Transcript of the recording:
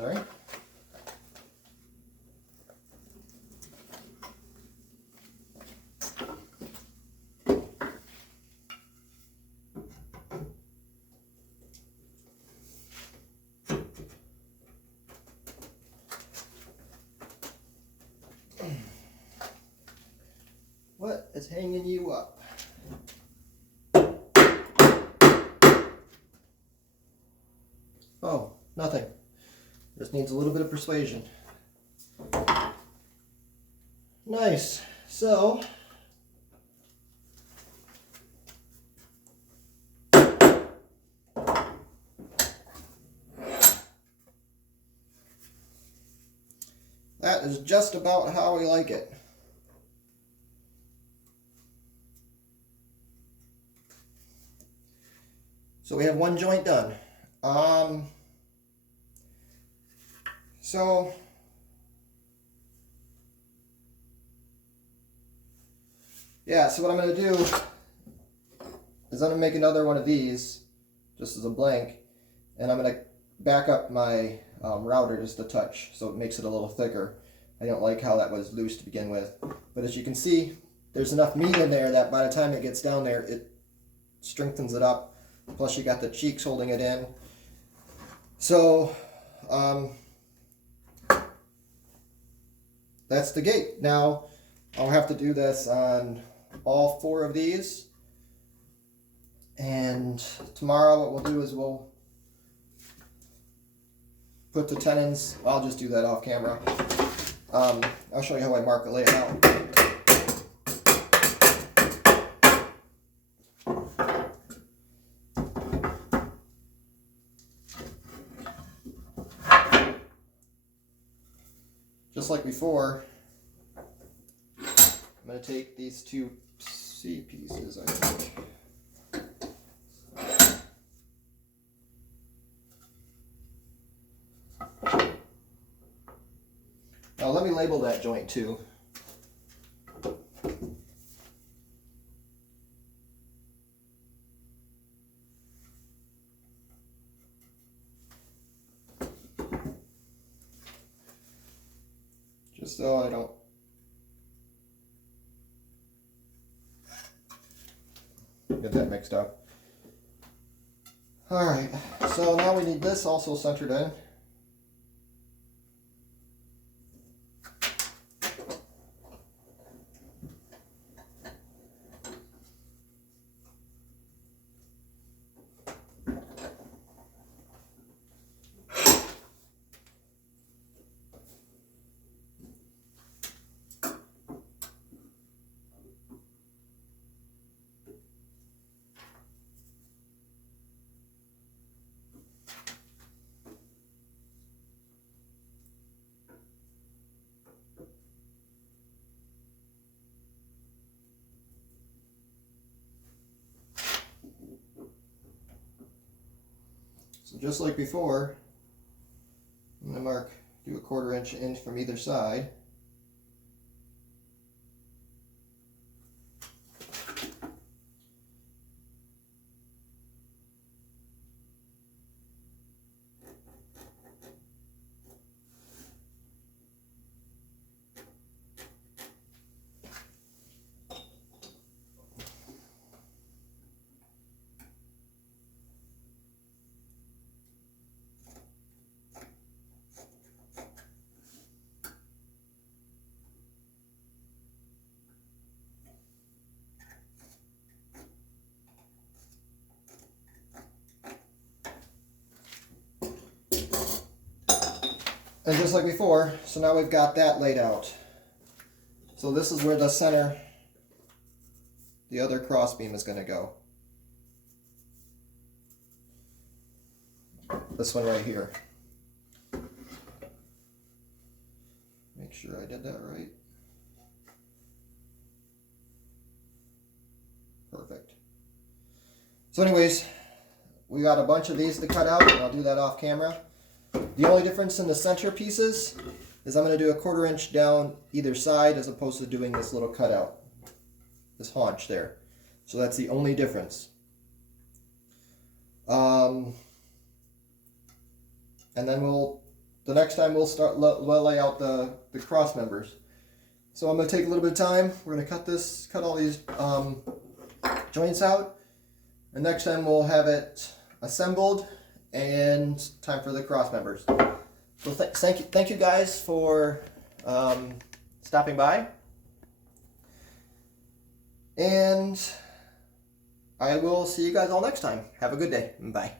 sorry. What is hanging you up? Oh, nothing. Just needs a little bit of persuasion. Nice. So, that is just about how we like it. So we have one joint done. So yeah, so what I'm going to do is I'm going to make another one of these just as a blank, and I'm going to back up my router just a touch so it makes it a little thicker. I don't like how that was loose to begin with, but as you can see, there's enough meat in there that by the time it gets down there, it strengthens it up. Plus you got the cheeks holding it in. So that's the gate. Now I'll have to do this on all 4 of these, and tomorrow what we'll do is we'll put the tenons. I'll just do that off camera. I'll show you how I mark it, lay it out. Just like before, I'm going to take these 2 C pieces, I think. Now let me label that joint too. Just so I don't get that mixed up. Alright, so now we need this also centered in. So just like before, I'm going to do a 1/4 inch in from either side. And just like before, so now we've got that laid out. So this is where the center, the other cross beam is going to go. This one right here. Make sure I did that right. Perfect. So anyways, we got a bunch of these to cut out, and I'll do that off camera. The only difference in the center pieces is I'm going to do a 1/4 inch down either side as opposed to doing this little cutout, this haunch there. So that's the only difference. And then we'll the next time we'll start lay out the cross members. So I'm going to take a little bit of time. We're going to cut all these joints out, and next time we'll have it assembled and time for the cross members. So thank you guys for stopping by, and I will see you guys all next time. Have a good day. Bye.